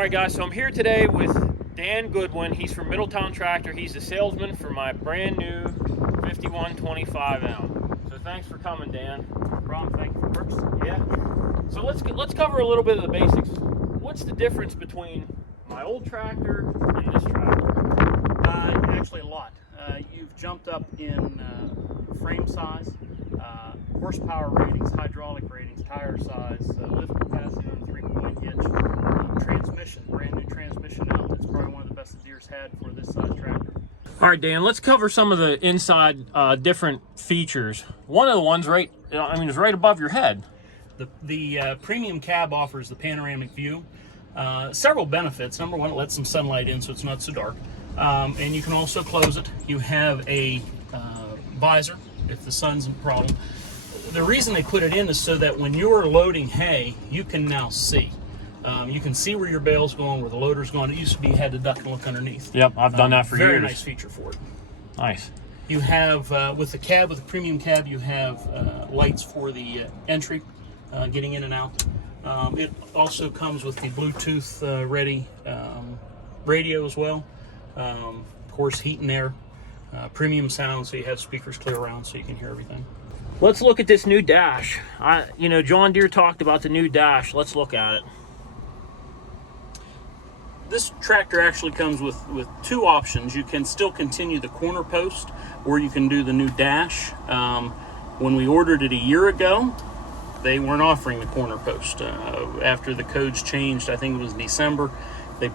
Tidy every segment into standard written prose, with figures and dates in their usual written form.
All right, guys, so I'm here today with Dan Goodwin. He's from Middletown Tractor. He's the salesman for my brand new 5125M. So thanks for coming, Dan. No problem. Thank you for purchasing. Yeah. So let's cover a little bit of the basics. What's the difference between my old tractor and this tractor? Actually, a lot. You've jumped up in frame size, horsepower ratings, hydraulic ratings, tire size, lift capacity on the 3-point hitch, transmission, brand new transmission out. That's probably one of the best that Deere's had for this size tractor. All right, Dan, let's cover some of the inside different features. One of the ones is right above your head. The premium cab offers the panoramic view. Several benefits. Number one, it lets some sunlight in so it's not so dark. And you can also close it. You have a visor if the sun's a problem. The reason they put it in is so that when you're loading hay, you can now see. You can see where your bale's going, where the loader's going. It used to be you had to duck and look underneath. Yep, I've done that for years. Very nice feature for it. Nice. You have, with the premium cab, you have lights for the entry, getting in and out. It also comes with the Bluetooth ready radio as well. Of course, heat and air, premium sound, so you have speakers clear around so you can hear everything. Let's look at this new dash. John Deere talked about the new dash. Let's look at it. This tractor actually comes with two options. You can still continue the corner post, or you can do the new dash. When we ordered it a year ago, they weren't offering the corner post. After the codes changed, I think it was December, they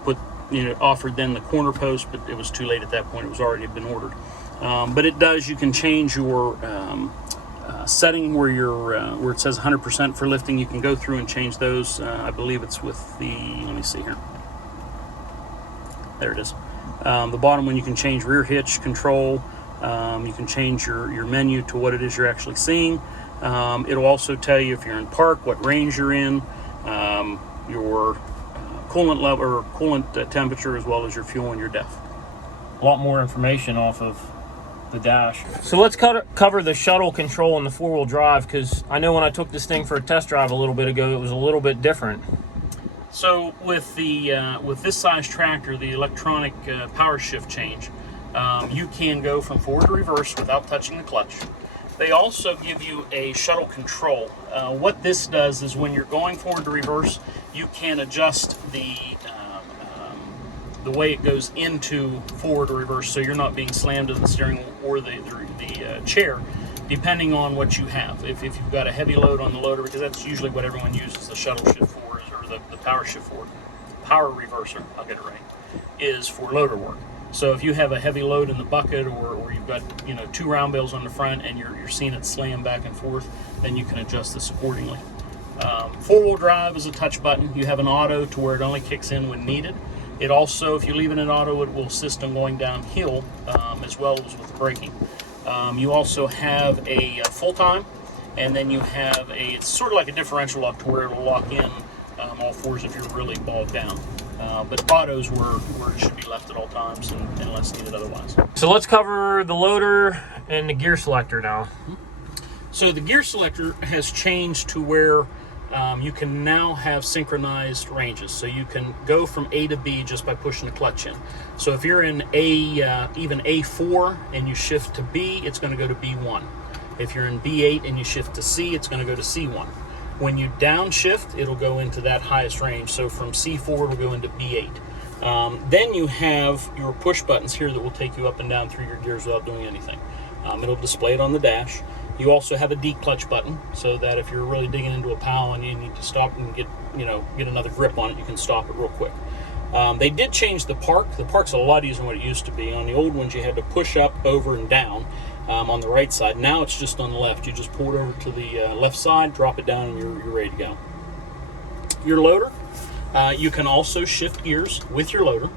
offered then the corner post, but it was too late at that point. It was already been ordered. But it does, you can change your setting where where it says 100% for lifting. You can go through and change those. I believe it's with let me see here. There it is. The bottom one, you can change rear hitch control. You can change your menu to what it is you're actually seeing. It'll also tell you if you're in park, what range you're in, your coolant level or coolant temperature, as well as your fuel and your depth. A lot more information off of the dash. So let's cover the shuttle control and the 4-wheel drive, because I know when I took this thing for a test drive a little bit ago, it was a little bit different. So with this size tractor, the electronic power shift change, you can go from forward to reverse without touching the clutch. They also give you a shuttle control. What this does is when you're going forward to reverse, you can adjust the way it goes into forward or reverse, so you're not being slammed to the steering wheel or the chair, depending on what you have. If you've got a heavy load on the loader, because that's usually what everyone uses the shuttle shift for, or the power shift for, power reverser, I'll get it right, is for loader work. So if you have a heavy load in the bucket, or you've got 2 round bales on the front and you're seeing it slam back and forth, then you can adjust this accordingly. 4-wheel drive is a touch button. You have an auto to where it only kicks in when needed. It also, if you leave it in auto, it will assist in going downhill as well as with braking. You also have a full time, and then you have it's sort of like a differential lock to where it will lock in all fours if you're really bogged down. But auto's where it should be left at all times unless needed otherwise. So let's cover the loader and the gear selector now. So the gear selector has changed to where you can now have synchronized ranges. So you can go from A to B just by pushing the clutch in. So if you're in even A4 and you shift to B, it's going to go to B1. If you're in B8 and you shift to C, it's going to go to C1. When you downshift, it'll go into that highest range. So from C4, it'll go into B8. Then you have your push buttons here that will take you up and down through your gears without doing anything. It'll display it on the dash. You also have a D-clutch button, so that if you're really digging into a pile and you need to stop and get another grip on it, you can stop it real quick. They did change the park. The park's a lot easier than what it used to be. On the old ones, you had to push up, over, and down on the right side. Now it's just on the left. You just pull it over to the left side, drop it down, and you're ready to go. Your loader, you can also shift gears with your loader,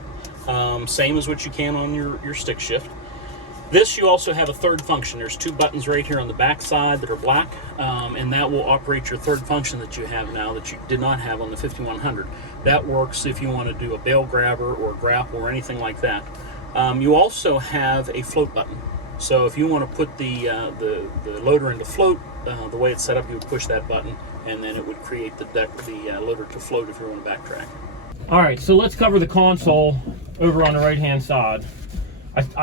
same as what you can on your stick shift. This, you also have a third function. There's 2 buttons right here on the back side that are black, and that will operate your third function that you have now that you did not have on the 5100. That works if you want to do a bale grabber or grapple or anything like that. You also have a float button. So if you want to put the loader into float, the way it's set up, you would push that button, and then it would create the loader to float if you're on a backtrack. All right, so let's cover the console over on the right-hand side.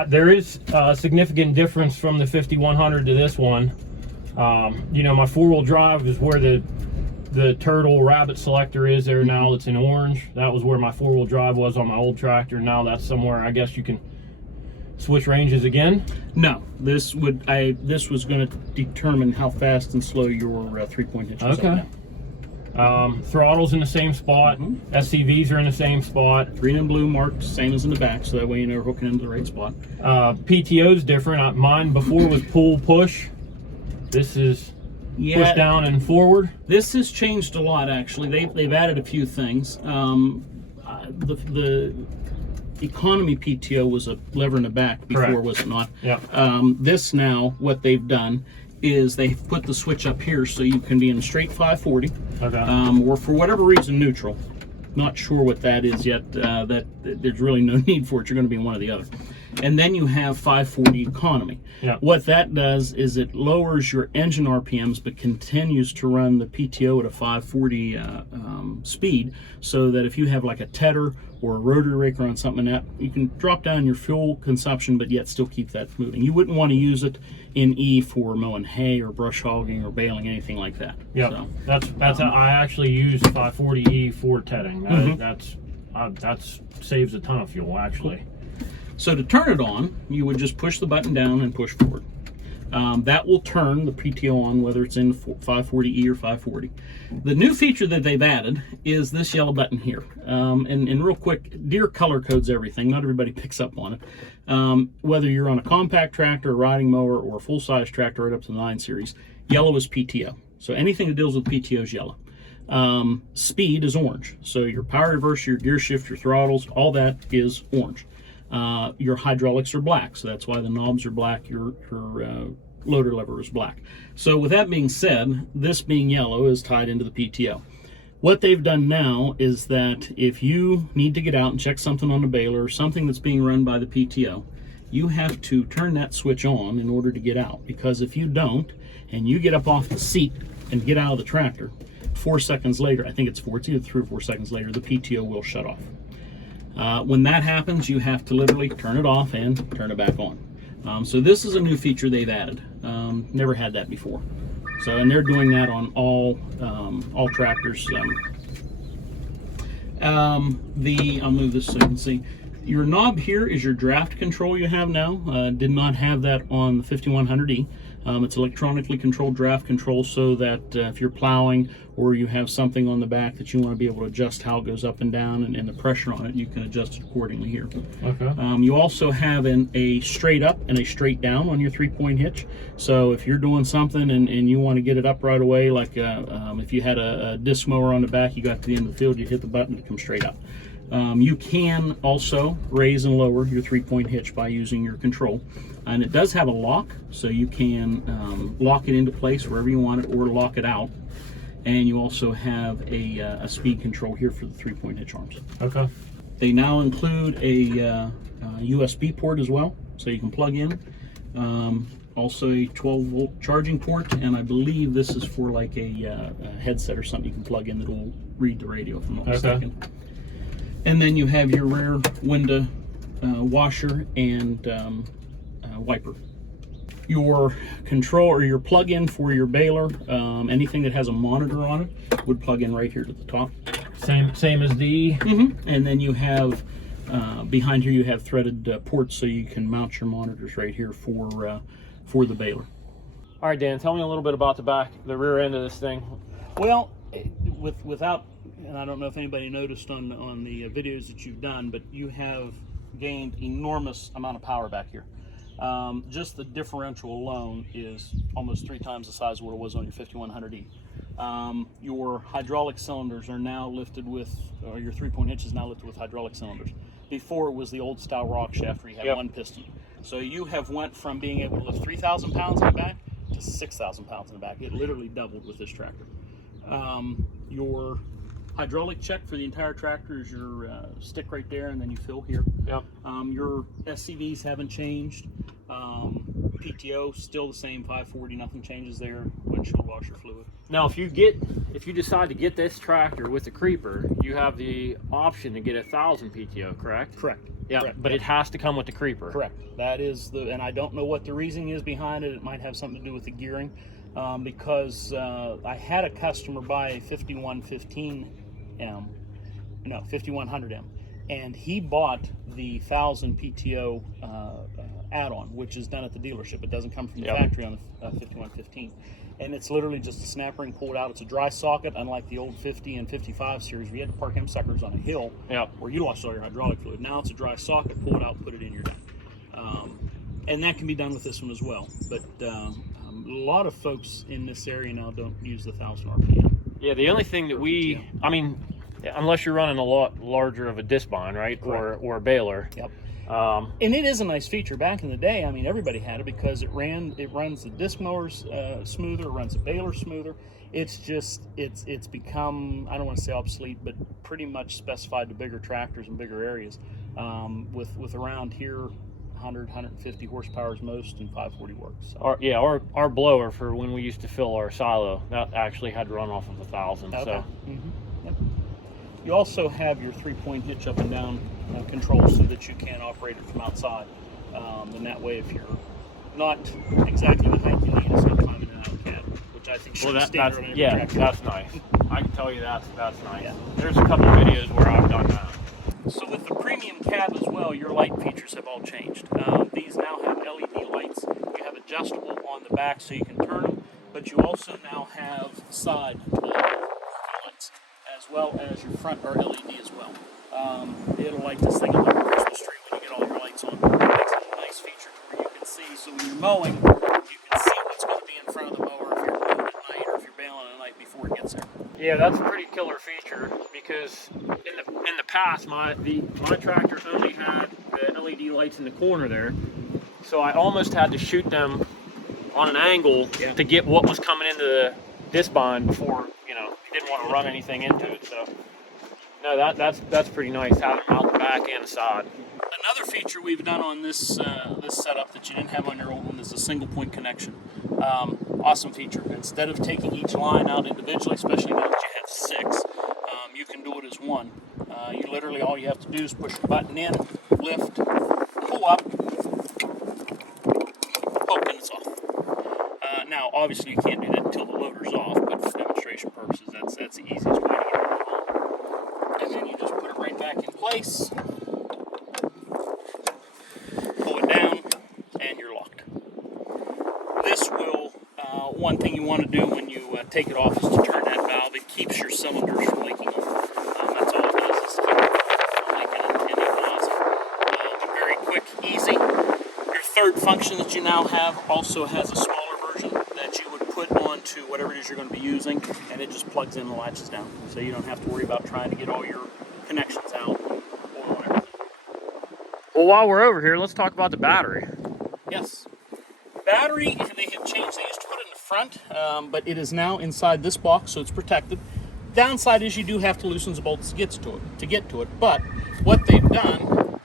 There is a significant difference from the 5100 to this one. You know, my four-wheel drive is where the turtle rabbit selector is there now. It's in orange. That was where my four-wheel drive was on my old tractor. Now that's somewhere I guess you can switch ranges again. No, this was going to determine how fast and slow your 3-point hitch was. Okay. Throttle's in the same spot. SCVs are in the same spot. Green and blue marked same as in the back, so that way you know you're hooking into the right spot. PTO's different. Mine before was pull push. This is push down and forward. This has changed a lot actually. They've added a few things. The economy PTO was a lever in the back before, correct, was it not? Yeah. This now, what they've done is they've put the switch up here so you can be in straight 540, okay, or for whatever reason neutral. Not sure what that is yet. That there's really no need for it. You're going to be in one or the other. And then you have 540 economy. Yeah. What that does is it lowers your engine RPMs but continues to run the PTO at a 540 speed, so that if you have like a tedder or a rotary raker on something like that, you can drop down your fuel consumption but yet still keep that moving. You wouldn't want to use it in E for mowing hay or brush hogging or baling, anything like that. Yeah, so, that's how I actually use 540E for tedding. That saves a ton of fuel actually. So to turn it on, you would just push the button down and push forward. That will turn the PTO on whether it's in 540E or 540. The new feature that they've added is this yellow button here. And real quick, Deere color codes everything. Not everybody picks up on it. Whether you're on a compact tractor, a riding mower, or a full-size tractor right up to the 9 Series, yellow is PTO. So anything that deals with PTO is yellow. Speed is orange. So your power reverser, your gear shift, your throttles, all that is orange. Your hydraulics are black, so that's why the knobs are black, your loader lever is black. So with that being said, this being yellow is tied into the PTO. What they've done now is that if you need to get out and check something on the baler or something that's being run by the PTO, you have to turn that switch on in order to get out, because if you don't and you get up off the seat and get out of the tractor, 4 seconds later, I think it's either 3 or 4 seconds later, the PTO will shut off. When that happens, you have to literally turn it off and turn it back on. So this is a new feature they've added. Never had that before. So, and they're doing that on all tractors. I'll move this so you can see. Your knob here is your draft control you have now. Did not have that on the 5100E. It's electronically controlled draft control, so that if you're plowing or you have something on the back that you want to be able to adjust how it goes up and down and the pressure on it, you can adjust it accordingly here. Okay. You also have a straight up and a straight down on your 3-point hitch. So if you're doing something and you want to get it up right away, like if you had a disc mower on the back, you got to the end of the field, you hit the button to come straight up. You can also raise and lower your 3-point hitch by using your control. And it does have a lock, so you can lock it into place wherever you want it or lock it out. And you also have a speed control here for the 3-point hitch arms. Okay. They now include a USB port as well, so you can plug in. Also a 12-volt charging port, and I believe this is for like a headset or something you can plug in that will read the radio, if I'm not mistaken. And then you have your rear window washer and wiper. Your control or your plug-in for your baler, anything that has a monitor on it, would plug in right here to the top. Same as the. And then you have behind here you have threaded ports, so you can mount your monitors right here for the baler. All right, Dan, tell me a little bit about the rear end of this thing. Well, without, and I don't know if anybody noticed on the videos that you've done, but you have gained enormous amount of power back here. Just the differential alone is almost 3 times the size of what it was on your 5100E. Your hydraulic cylinders are now lifted with, or your 3-point hitch is now lifted with hydraulic cylinders. Before it was the old style rock shaft where you had one piston. So you have went from being able to lift 3,000 pounds in the back to 6,000 pounds in the back. It literally doubled with this tractor. Your hydraulic check for the entire tractor is your stick right there, and then you fill here. Your SCVs haven't changed. PTO still the same 540, nothing changes there. Windshield washer fluid. Now, if you get if you decide to get this tractor with the creeper, you have the option to get 1,000 PTO, correct? Correct. Yeah, Correct. but it has to come with the creeper. Correct. That is and I don't know what the reasoning is behind it. It might have something to do with the gearing, because I had a customer buy a 5115M, no, 5100M, and he bought the 1,000 PTO add-on, which is done at the dealership. It doesn't come from the factory on the 5115. And it's literally just a snap ring pulled out. It's a dry socket, unlike the old 50 and 55 series. We had to park them suckers on a hill where you lost all your hydraulic fluid. Now it's a dry socket, pull it out, put it in your deck. And that can be done with this one as well. But a lot of folks in this area now don't use the 1,000 RPM. Yeah, the only thing that I mean, unless you're running a lot larger of a disc bind, right? Or a baler. Yep. And it is a nice feature. Back in the day, I mean, everybody had it because it runs the disc mowers smoother, it runs the baler smoother. It's just, it's become, I don't want to say obsolete, but pretty much specified to bigger tractors and bigger areas. With around here, 100, 150 horsepower is most, and 540 works. So. Our blower for when we used to fill our silo, that actually had to run off of 1,000. Okay. So. Yep. You also have your 3-point hitch up and down control so that you can operate it from outside. And that way, if you're not exactly the height you need, it's not climbing in and out of the cab, which I think should be standard on every tractor. That's nice. I can tell you that's nice. Yeah. There's a couple of videos where I've done that. So with the premium cab as well, your light features have all changed. These now have LED lights. You have adjustable on the back so you can turn them, but you also now have side lights, as well as your front are LED as well. It'll light this thing up like a Christmas tree when you get all your lights on. It makes it a nice feature where you can see, so when you're mowing, you can see what's going to be in front of the mower if you're mowing at night or if you're baling at night before it gets there. Yeah, that's a pretty killer feature because in the past, my tractor only had the LED lights in the corner there, so I almost had to shoot them on an angle to get what was coming into the disc bind before, you didn't want to run anything into it. So no, that's pretty nice, having them out the back and the side. Another feature we've done on this setup that you didn't have on your old one is a single point connection. Awesome feature. Instead of taking each line out individually, especially now that you have 6, you can do it as one. You literally, all you have to do is push the button in, lift, pull up, and it's off. Now, obviously, you can't do that until the loader's off, but for demonstration purposes, that's the easiest way to get it on. And then you just put it right back in place, pull it down, and you're locked. This will, one thing you want to do when you take it off is to turn that valve. It keeps your cylinders from leaking off. That's all it does, is keep it from leaking any nozzle. Very quick, easy. Your third function that you now have also has a smaller version that you would put onto whatever it is you're going to be using, and it just plugs in and latches down. So you don't have to worry about trying to get all your connections out or whatever. Well, while we're over here, let's talk about the battery. Yes. Battery, they have changed. They used to put it in the front, but it is now inside this box, so it's protected. Downside is you do have to loosen the bolts to get to it. But what they've done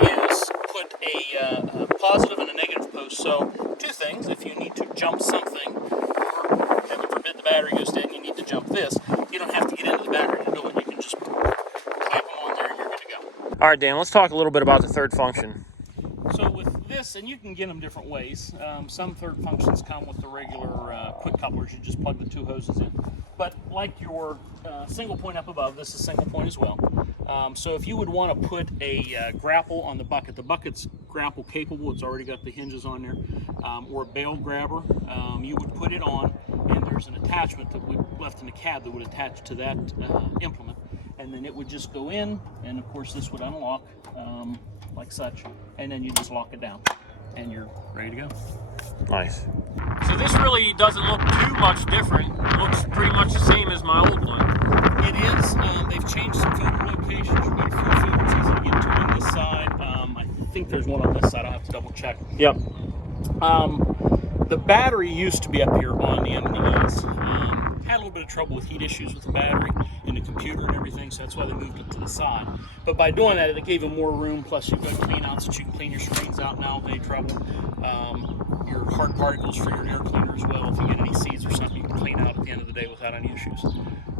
is put a positive and a negative post. So 2 things: if you need to jump something, or heaven forbid the battery goes dead and you need to jump this, you don't have to get into the battery to do it. You can just clamp them on there and you're good to go. All right, Dan, let's talk a little bit about the third function. So with this, and you can get them different ways. Some third functions come with the regular quick couplers. You just plug the 2 hoses in. But like your single point up above, this is single point as well. So if you would want to put a grapple on the bucket's grapple capable. It's already got the hinges on there. Or a bail grabber, you would put it on, and there's an attachment that we left in the cab that would attach to that implement. And then it would just go in, and of course this would unlock like such, and then you just lock it down, and you're ready to go. Nice. So this really doesn't look too much different. It looks pretty much the same as my old one. It is. They've changed some filter locations. You've got a few filters easy to get to on this side. I think there's one on this side. I'll have to double check. Yep. The battery used to be up here on the end of the ease. Had a little bit of trouble with heat issues with the battery and the computer and everything, so that's why they moved it to the side. But by doing that, it gave them more room, plus you've got clean outs that you can clean your screens out now with any trouble. your hard particles for your air cleaner as well. If you get any seeds or something, you can clean out at the end of the day without any issues.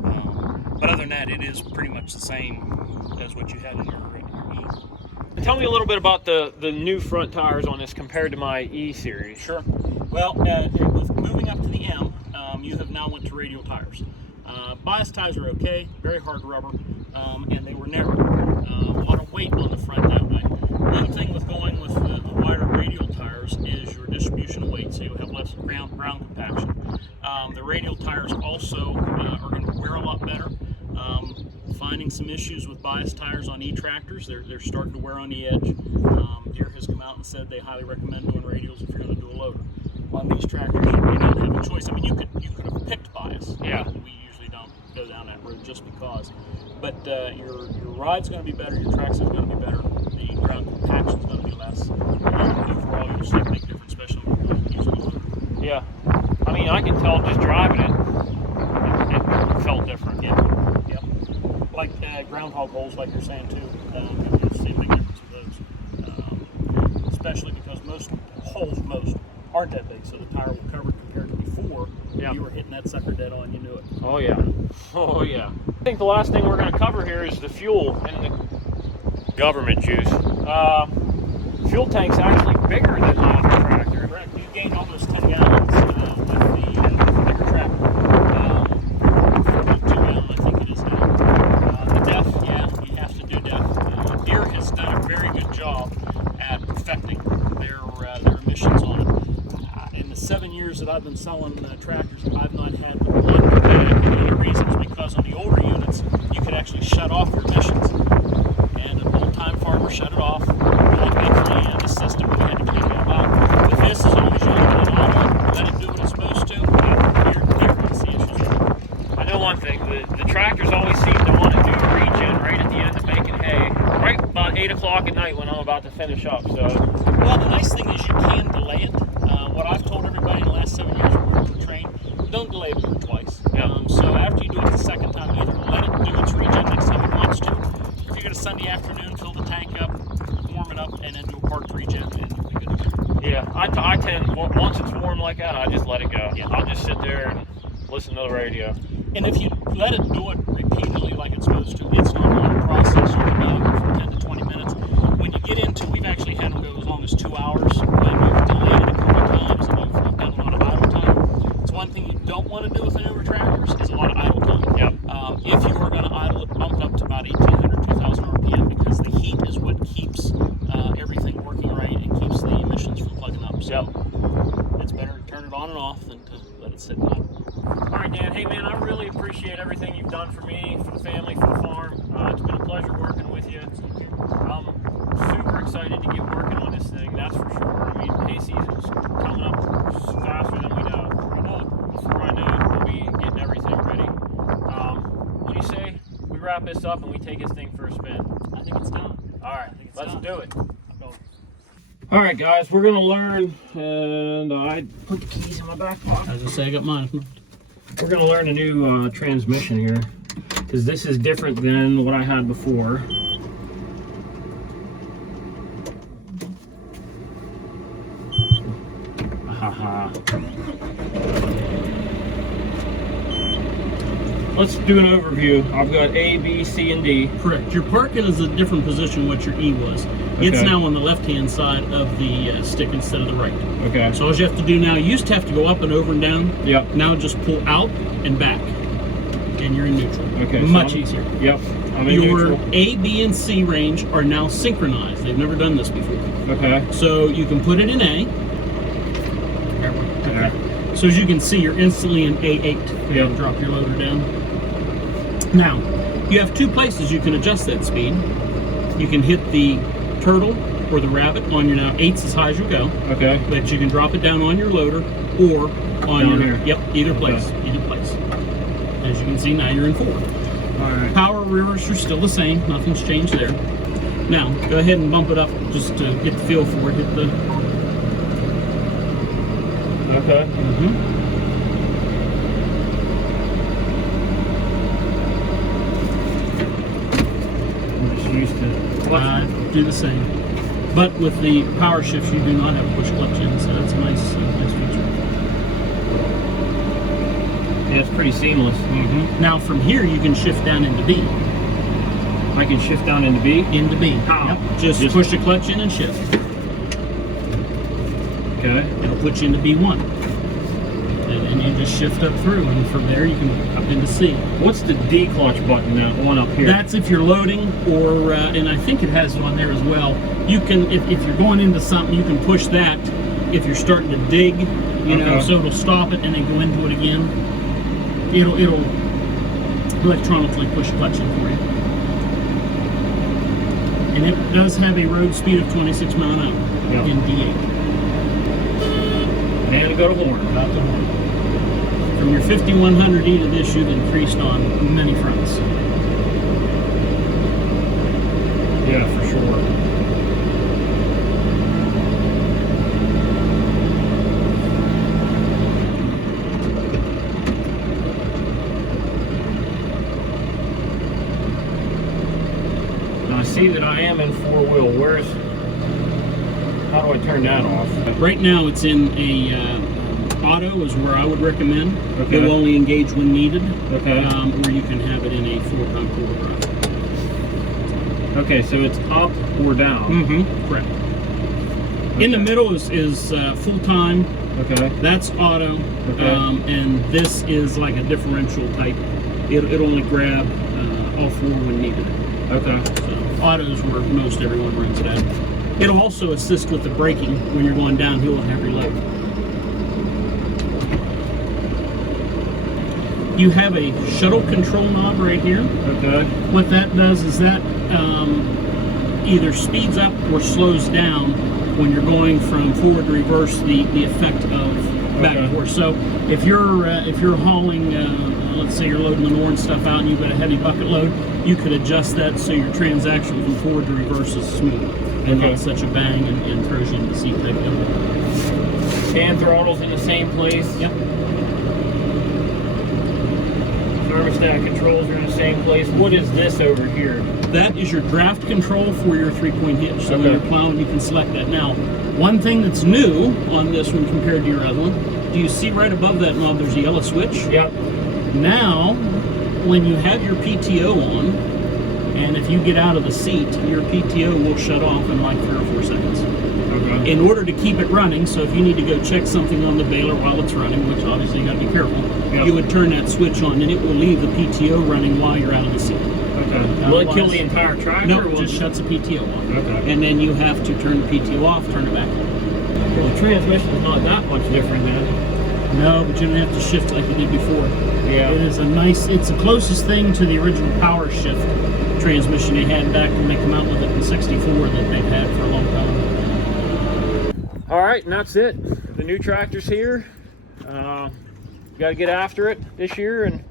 But other than that, it is pretty much the same as what you had in your E. Tell me a little bit about the new front tires on this compared to my E series. Sure. Well, with moving up to the M, you have now went to radial tires. Bias tires are okay, very hard rubber, and they were narrow. A lot of weight on the front that way. One thing with going with the wider radial tires is your distribution of weight, so you have less ground compaction. The radial tires also are going to wear a lot better. Finding some issues with bias tires on E-tractors. They're starting to wear on the edge. Deere has come out and said they highly recommend doing radials if you're going to do a loader. On these tractors, you don't have a choice. I mean, you could have picked bias. Yeah. We usually don't go down that road just because. But your ride's going to be better. Your traction is going to be better. The ground compaction is going to be less. Overall, you'll see a big difference, especially when you're using a loader. Yeah. I mean, I can tell just driving it felt different. Yeah. Like groundhog holes, like you're saying too. You'll see a big difference with those. Especially because most holes aren't that big, so the tire will cover it compared to before. Yeah. You were hitting that sucker dead on, you knew it. Oh yeah. Oh yeah. I think the last thing we're going to cover here is the fuel and the government juice. Fuel tank's actually bigger than my tractor. Correct. You gained almost 10 gallons with the bigger tractor. 42 gallon, I think it is now. The DEF, yeah, you have to do DEF. Deere has done a very good job at perfecting their emissions on it. In the 7 years that I've been selling tractors, I've not had one bad. The only reason is because on the older units, you could actually shut off your emissions. And an old-time farmer shut it off. We had to make the system, we had to clean it out. With this, as long as you leave it on auto, let it do what it's supposed to, you're going to see issues. I know one thing, the tractors always seem to want to do regen right at the end of making hay, right about 8 o'clock at night when I'm about to finish up. So, well, the nice thing is you can delay it. What I've told everybody in the last 7 years when we were trained, don't delay it more than twice. Yeah. So after you do it the second time, either let it do its regen next time it wants to. If you get a Sunday afternoon, fill the tank up, warm it up, and then do a parked regen, and you'll be good to go. yeah, I tend, once it's warm like that, I just let it go. Yeah. I'll just sit there and listen to the radio. And if you let it do it repeatedly like it's supposed to, it's not a long process. You can be out there for 10 to 20 minutes. When you get into, we've actually had them go as long as 2 hours. When we've delayed it a couple of times and we've done a lot of idle time. It's one thing you don't want to do with newer tractors is a lot of idle time. Yep. If you are going to idle it, bump it up to about 1,800, 2,000 RPM because the heat is what keeps everything working right and keeps the emissions from plugging up. So it's better to turn it on and off than to let it sit and idle. All right, Dan. Hey, man, I really appreciate everything you've done for me, for the family, for the farm. It's been a pleasure working with you. I'm super excited to get working on this thing, that's for sure. I mean, hay season's coming up faster than we know. Before I know it, we'll be getting everything ready. What do you say we wrap this up and we take this thing for a spin? I think it's done. All right, let's do it. All right, guys, we're going to learn, and I put the keys in my back pocket. As I say, I got mine. We're going to learn a new transmission here, because this is different than what I had before. Let's do an overview. I've got A, B, C, and D. Correct. Your parking is a different position what your E was. It's Okay. now on the left-hand side of the stick instead of the right. Okay. So all you have to do now, you used to have to go up and over and down. Yep. Now just pull out and back, and you're in neutral. Okay. Much easier. Yep. I'm in Your neutral. A, B, and C range are now synchronized. They've never done this before. Okay. So you can put it in A. There. So as you can see, you're instantly in A8. Yep. Drop your loader down. Now, you have two places you can adjust that speed. You can hit the turtle or the rabbit on your now 8s as high as you go. Okay. But you can drop it down on your loader or on Down your here. Yep, either place. Okay. Either place. As you can see, now you're in 4. All right. Power rears are still the same. Nothing's changed there. Now, go ahead and bump it up just to get the feel for it. Hit the. Okay. I'm just used to. Do the same. But with the power shifts, you do not have push clutch in, so that's a nice feature. Yeah, it's pretty seamless. Now from here, you can shift down into B. I can shift down into B? Into B. How? Yep. Just push the clutch in and shift. Okay. It'll put you into B1. And you just shift up through, and from there you can up into C. What's the D clutch button, that one up here? That's if you're loading, or and I think it has it on there as well. You can, if you're going into something, you can push that. If you're starting to dig, you know, so it'll stop it and then go into it again. It'll electronically push clutch in for you. And it does have a road speed of 26 miles an hour in D8. And go to horn. About the horn. From your 5100E to this, you've increased on many fronts. Yeah, for sure. Now I see that I am in 4-wheel. How do I turn that off? Right now it's in a auto is where I would recommend. Okay. It will only engage when needed. Okay. Or you can have it in a 4-pound quarter drive. Okay, so it's up or down? Correct. Okay. In the middle is full time. Okay. That's auto. Okay. And this is like a differential type. It'll only grab all 4 when needed. Okay. So auto's where most everyone runs it at. It'll also assist with the braking when you're going downhill and heavy load. You have a shuttle control knob right here. Okay. What that does is that either speeds up or slows down when you're going from forward to reverse the effect of back and forth. So if you're hauling, let's say you're loading manure and stuff out and you've got a heavy bucket load, you could adjust that so your transaction from forward to reverse is smooth and not such a bang and throws you into the seat type deal. And throttle's in the same place. Yep. Thermostat controls are in the same place. What is this over here? That is your draft control for your 3-point hitch. So when you're plowing, you can select that. Now, one thing that's new on this one compared to your other one, do you see right above that knob there's a yellow switch? Yep. Now, when you have your PTO on, and if you get out of the seat, your PTO will shut off in like 3 or 4 seconds. Okay. In order to keep it running, so if you need to go check something on the baler while it's running, which obviously you got to be careful, you would turn that switch on and it will leave the PTO running while you're out of the seat. Okay. Will it kill the entire tractor? No, it just shuts the PTO on. Okay. And then you have to turn the PTO off, turn it back on. Well, the transmission's not that much different then. No, but you don't have to shift like you did before. Yeah. It is it's the closest thing to the original power shift transmission they had back when they come out with it in '64 that they've had for a long time. All right, and that's it. The new tractor's here. Got to get after it this year, and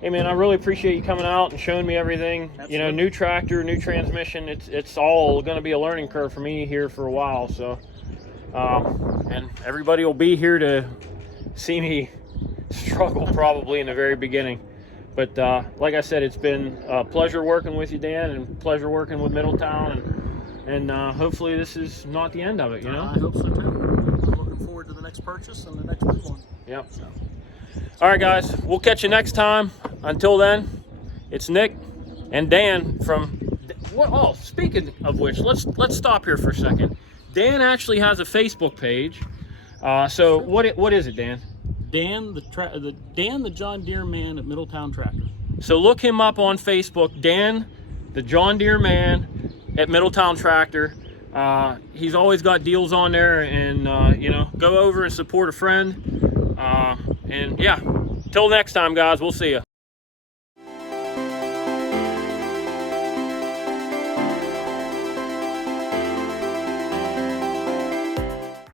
hey man, I really appreciate you coming out and showing me everything. Absolutely. You know, new tractor, new transmission. It's all going to be a learning curve for me here for a while. So, and everybody will be here to see me struggle probably in the very beginning. But like I said, it's been a pleasure working with you, Dan, and pleasure working with Middletown, and hopefully this is not the end of it, you know? I hope so too. I'm looking forward to the next purchase and the next move on. Yep. So. All right, guys, we'll catch you next time. Until then, it's Nick and Dan from. Oh, speaking of which, let's stop here for a second. Dan actually has a Facebook page. So what is it, Dan? Dan the John Deere man at Middletown Tractor. So look him up on Facebook, Dan the John Deere man at Middletown Tractor. He's always got deals on there, and you know, go over and support a friend. And yeah, till next time, guys, we'll see you.